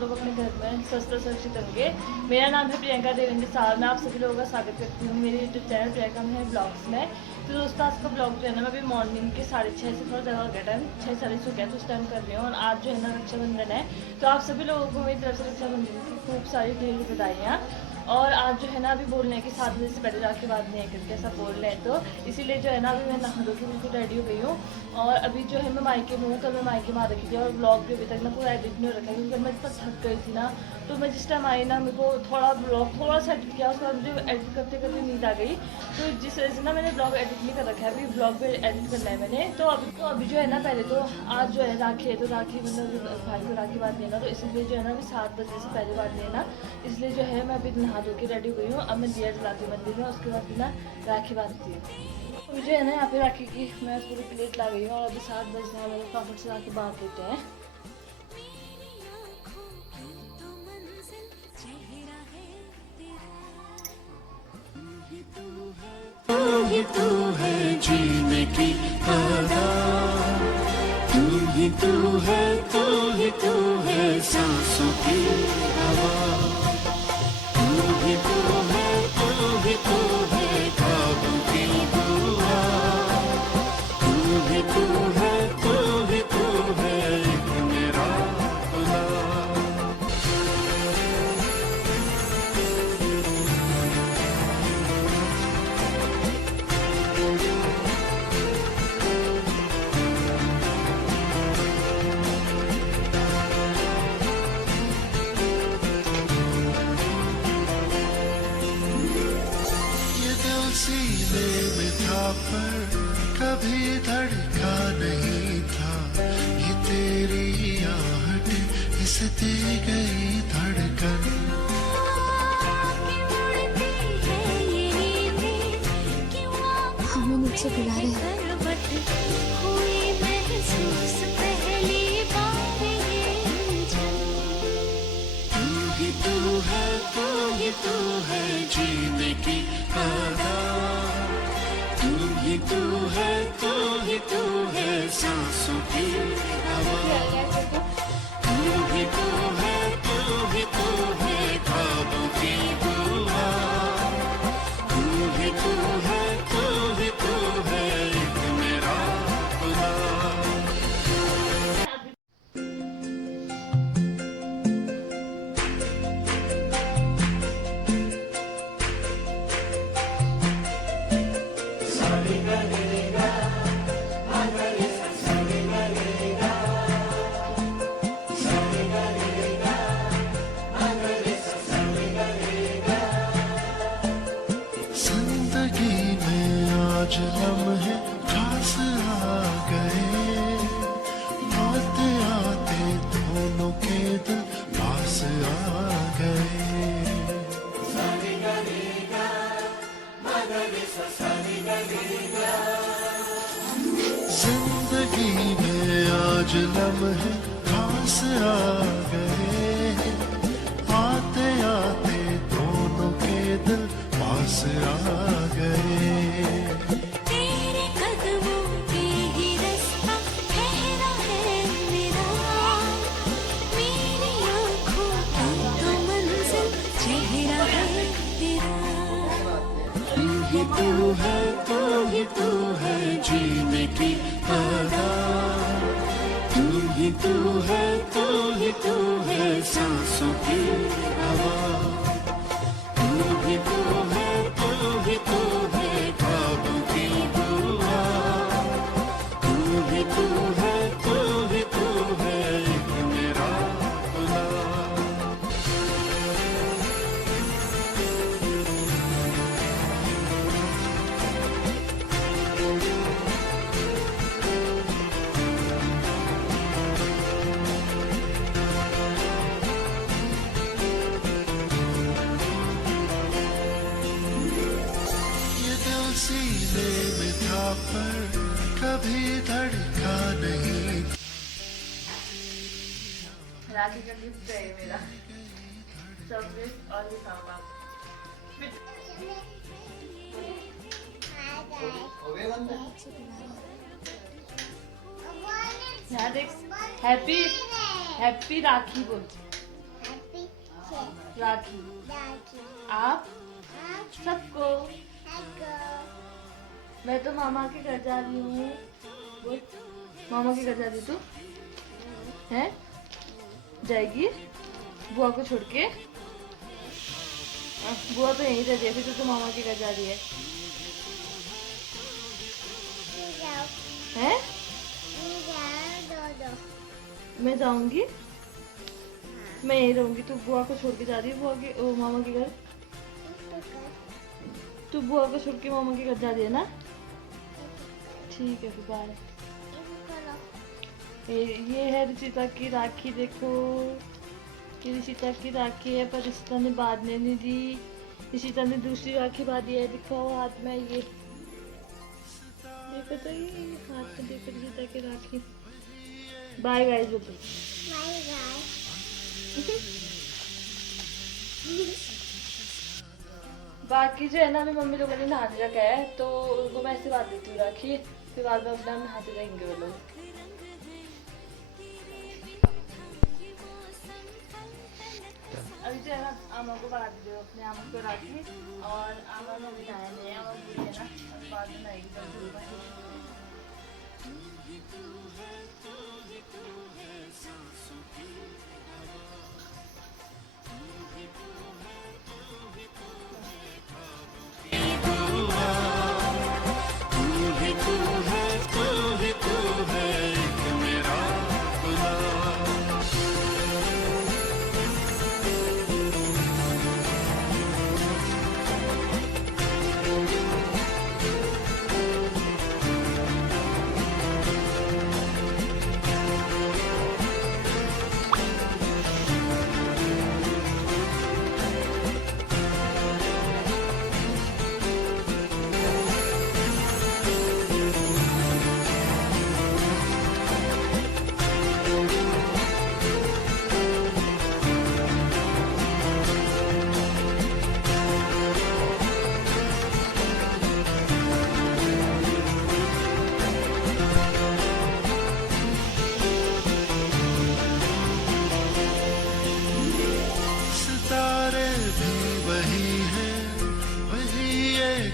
लोग अपने घर में स्वस्थ और सुरक्षित होंगे। मेरा नाम है प्रियंका देवेंद्र साहब। मैं आप सभी लोगों का स्वागत करती हूँ मेरे यूट्यूब चैनल प्रियंका में ब्लॉग्स में। तो दोस्तों आज का ब्लॉग जो है ना, मैं अभी मॉर्निंग के 6:30 से थोड़ा ज़्यादा हो गया टाइम, 6:40 हो गया तो उस टाइम कर रही हूँ। और आज जो है ना रक्षाबंधन है, तो आप सभी लोगों को मेरी तरफ से रक्षाबंधन की खूब सारी ढेर बधाइयाँ। और आज जो है ना अभी बोल रहे हैं कि 7 बजे से पहले राखी बांधनी है करके ऐसा बोल रहे हैं, तो इसीलिए जो है ना अभी मैं नहा धो के बिल्कुल रेडी हो गई हूँ। और अभी जो है मैं मायके में हूँ, कल मैं मायके में आ रखी थी और ब्लॉग भी अभी तक ना पूरा एडिट नहीं हो रखा है क्योंकि मैं इतना थक गई थी ना। तो मैं जिस टाइम आई ना मेरे को थोड़ा ब्लॉग थोड़ा सा एडिट किया, उसके बाद मुझे एडिट करते करते नींद आ गई। तो जिस वजह से ना मैंने ब्लॉग एडिट नहीं कर रखा है, अभी ब्लॉग भी एडिट करना है मैंने। तो अभी जो है ना पहले तो आज जो है राखी है, तो राखी मतलब भाई को राखी बांध लेना, तो इसलिए जो है ना अभी 7 बजे से पहले बांध लेना। इसलिए जो है मैं अभी नहा धो के रेडी हुई हूँ। अब मैं दिया जलाती हूँ मंदिर में, उसके बाद ना राखी बांधती हूँ। अभी जो है ना यहाँ पे राखी की मैं पूरी प्लेट ला गई हूँ और अभी 7 बजे यहाँ मेरे फटाफट से राखी बांध लेते हैं। तू है जीने की आदत, तू है सांसों की हवा, तू है ख्वाबों की दुआ, तू है एक मेरा खुदा। सीने में था पर कभी धड़का नहीं था, ये तेरी आहट इस दी गई धड़कन। हमें मुझसे बुला रहे हैं। तू है जीने की आदत, तू है सांसों की हवा, तू है ख्वाबों की दुआ, तू है एक मेरा खुदा। जिंदगी में आज लम्हे खास आ गए, आते आते दोनों के दिल पास आ गए। जिंदगी में आज लम्हे खास आ गए, आते आते दोनों के दिल पास आ गए। तेरे कदमों पे ही रास्ता ठहरा है मेरा, मेरी आँखों की तो मंजिल चेहरा है तेरा। तू है जीने की आदत, तू है सांसों की हवा, तू है ख्वाबों की दुआ, तू है एक मेरा खुदा। सीने में था पर कभी धड़का नहीं। राखी का गिफ्ट है मेरा, चॉकलेट और ये सामान। यहाँ देख, हैप्पी राखी बोल। राखी आप सबको। मैं तो मामा के घर जा रही हूँ। मामा के घर जा रही तू है? जाएगी बुआ को छोड़ के? बुआ तो यहीं रह रही है, फिर तो मामा के घर जा रही है। हैं? मैं जाऊंगी, मैं यहीं रहूंगी। तू बुआ को छोड़ के जा रही है बुआ के मामा के घर? तू बुआ को छोड़ के मामा के घर जा रही है ना? ठीक है फिर बाय। ये है रिशिता की राखी, देखो ये रिशिता की राखी है, पर रिशिता ने बांधने नहीं दी। रिशिता ने दूसरी राखी बांधी है, दिखाओ हाथ में। ये देखो तो ये हाथ में देखो रिशिता की राखी। बाय गाइस बोलो। बाकी जो है ना, अभी मम्मी लोगों ने नहाने रखा है तो उनको मैं ऐसे बांध देती हूँ राखी, फिर बाद में अपना नहाते रहेंगे वो लोग। अभी जो है ना आमा को बांध दो अपने आमा को राखी, और आमा में भी नहाया नहीं है, आमा बुरी है ना, और बाद में नहाएगी तब धूल में।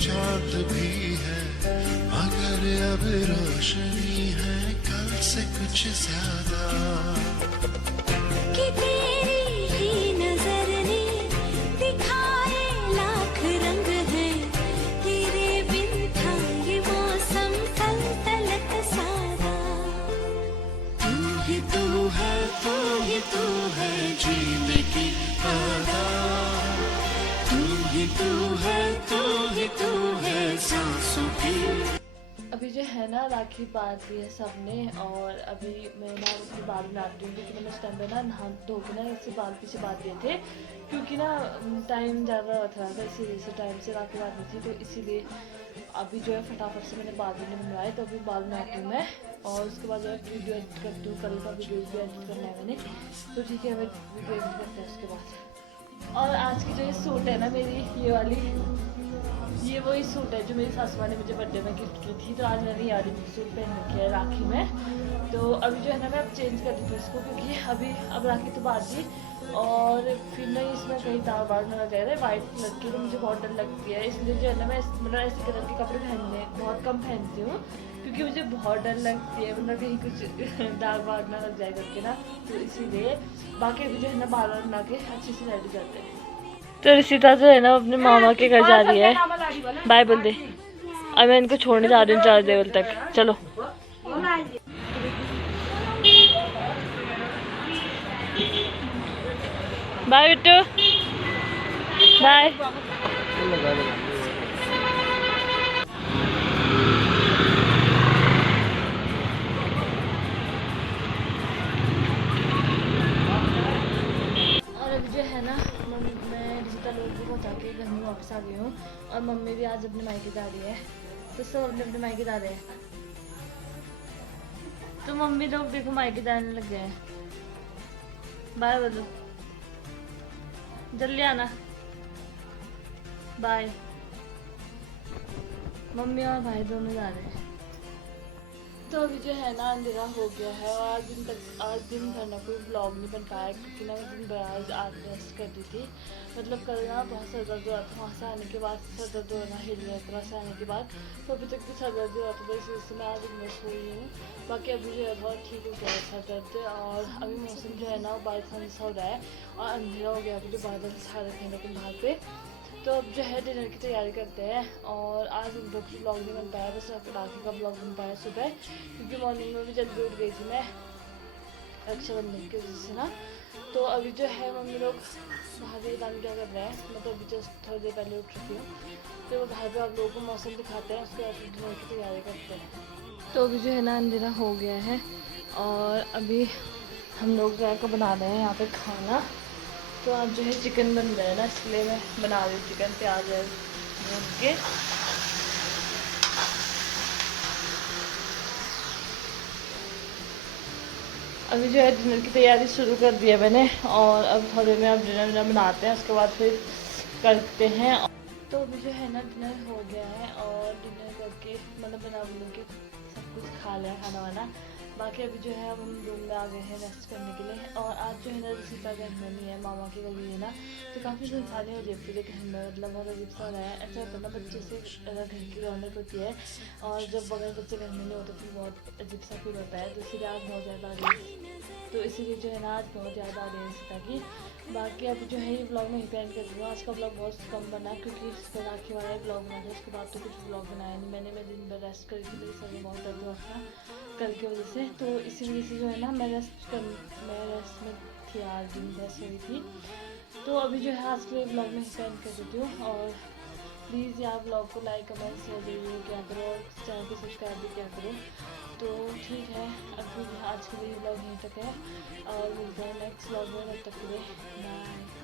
चाँद भी है, मगर अब रोशनी है कल से कुछ ज्यादा। कि तेरी ही नजर ने दिखाए लाख रंग है, तेरे बिन था ये मौसम तलतलत सादा। तू ही तू है, तू ही तू है जीने की आदत। तू ही तू है, तू ही तू है सांसों की। अभी जो है ना राखी बांध दी है सबने, और अभी मैं ना अपने बाल बनाती हूँ, क्योंकि मैंने उस टाइम पे ना नहा धो के ना इससे बाल पीछे बांध दिए थे, क्योंकि ना टाइम ज़्यादा था इसीलिए से टाइम से राखी बांधनी थी, तो इसीलिए अभी जो है फटाफट से मैंने बाल भी नहीं बनवाए। तो अभी बाल बनाती हूँ मैं, और उसके बाद जो है वीडियो एडिट करती हूँ। कल का वीडियो भी एडिट करना है मैंने, तो ठीक है हमें वीडियो एडिट करते हैं उसके बाद। और आज की जो ये सूट है ना मेरी, ये वाली, ये वही सूट है जो मेरी सासू माँ ने मुझे बर्थडे में गिफ्ट की थी, तो आज मैंने ये वाली सूट पहन रखी है राखी में। तो अभी जो है ना मैं अब चेंज कर दी थी इसको, क्योंकि अभी अब राखी तो बांध दी, और फिर ना इसमें कहीं दाग वाग ना लग रहा है वाइट कलर की, तो मुझे बहुत डर लगती है। इसलिए जो है ना मैं मतलब ऐसे कलर के कपड़े पहनने बहुत कम पहनती हूँ, क्योंकि मुझे बहुत डर लगती है मतलब कहीं कुछ दाग वाग ना लग जाए करके ना, तो इसीलिए। बाकी अभी जो है ना बाल बना के अच्छे से रेडी करते हैं। तो रिशिता जो है ना अपने मामा के घर जा रही है, बाय बोल दे। अब मैं इनको छोड़ने जा रही हूँ 4 लेवल तक, चलो। Bye Bittu, bye. और अभी जो है ना मैं रिशिता लोग को पहुँचा के घर में वापस आ गई हूँ, और मम्मी भी आज अपने मायके जा रही है, तो सब अपने मायके जा रहे हैं। तो मम्मी लोग देखो मायके जाने लग गए हैं। बाय बोलो, जल्दी आना, बाय। मम्मी और भाई दोनों जा रहे हैं। तो अभी जो है ना अंधेरा हो गया है और आज दिन भर ना कोई ब्लॉग नहीं बन पाया क्योंकि ना मैं दिन भर आज रेस्ट कर दी थी। मतलब कल ना बहुत सर दर्द हो रहा था, वहाँ से आने के बाद सर दर्द होना हिल रहा था, वहाँ से आने के बाद तो अभी तक भी सर दर्द हो रहा था, तो इस वजह से मैं आज इग्नोर हुई हूँ। बाकी अभी जो है बहुत ठीक हो गया है सर दर्द। और अभी मौसम जो है ना बारिश होने सा हो रहा है और अंधेरा हो गया, अभी जो बादल छा रखे हैं लेकिन बाहर पे। तो अब जो है डिनर की तैयारी करते हैं। और आज हम लोग ब्लॉग नहीं बन पाया, बस राखी का ब्लॉग बन पाया सुबह, क्योंकि मॉर्निंग में भी जल्दी उठ गई थी मैं रक्षाबंधन की वजह से ना। तो अभी जो है मम्मी लोग बाहर भी दान क्या कर रहे हैं, मैं तो अभी जस्ट थोड़ी देर पहले उठ चुकी हूँ। तो बाहर पे आप लोगों को मौसम दिखाते हैं, उसके बाद डिनर की तैयारी करते हैं। तो अभी जो है ना अंधेरा हो गया है और अभी हम लोग जो है बना रहे हैं यहाँ पे खाना। तो आज जो है चिकन बन रहा है ना, इसलिए मैं बना रही हूँ चिकन, प्याज भून के। अभी जो है डिनर की तैयारी शुरू कर दी है मैंने और अब थोड़ी में अब डिनर बनाते हैं, उसके बाद फिर करते हैं। तो अभी जो है ना डिनर हो गया है और डिनर करके मतलब बना के सब कुछ खा लिया खाना वाना। बाकी अभी जो है हम रूम में आ गए हैं रेस्ट करने के लिए। और आज जो है ना सीता घर में नहीं है, मामा की गली है ना, तो काफ़ी सुनसानी हो जाती है घर में, मतलब बहुत अजीब सा हो रहा है। ऐसा होता है ना बच्चे से घर की रौनक होती है और जब बगैर बच्चे घर में नहीं होते फिर बहुत अजीब सा फील होता है। तो इसीलिए आज बहुत ज़्यादा आ रही है, तो इसीलिए जो है ना आज बहुत ज़्यादा आ रही है सीता की। बाकी अब जो है ये ब्लॉग में ही पेंट कर दूँगा। आज का ब्लॉग बहुत कम बना क्योंकि इस पर राखी वाला ही ब्लॉग बना था, उसके बाद तो कुछ ब्लॉग बनाया नहीं मैंने। मैं दिन भर रेस्ट करी थी, मेरी सर में बहुत दर्द हुआ था कल की वजह से, तो इसी वजह से जो है ना मैं रेस्ट में थी, आज दिन भर सोई थी। तो अभी जो है आज के लिए ब्लॉग में ही पेंट कर देती हूँ। और प्लीज़ यार ब्लॉग को लाइक कमेंट शेयर जरूर क्या करो और चैनल को सब्सक्राइब भी क्या करो। तो ठीक है, अभी आज के लिए ब्लॉग यहीं तक है और मिलते हैं नेक्स्ट ब्लॉग में, तब तक के लिए बाय।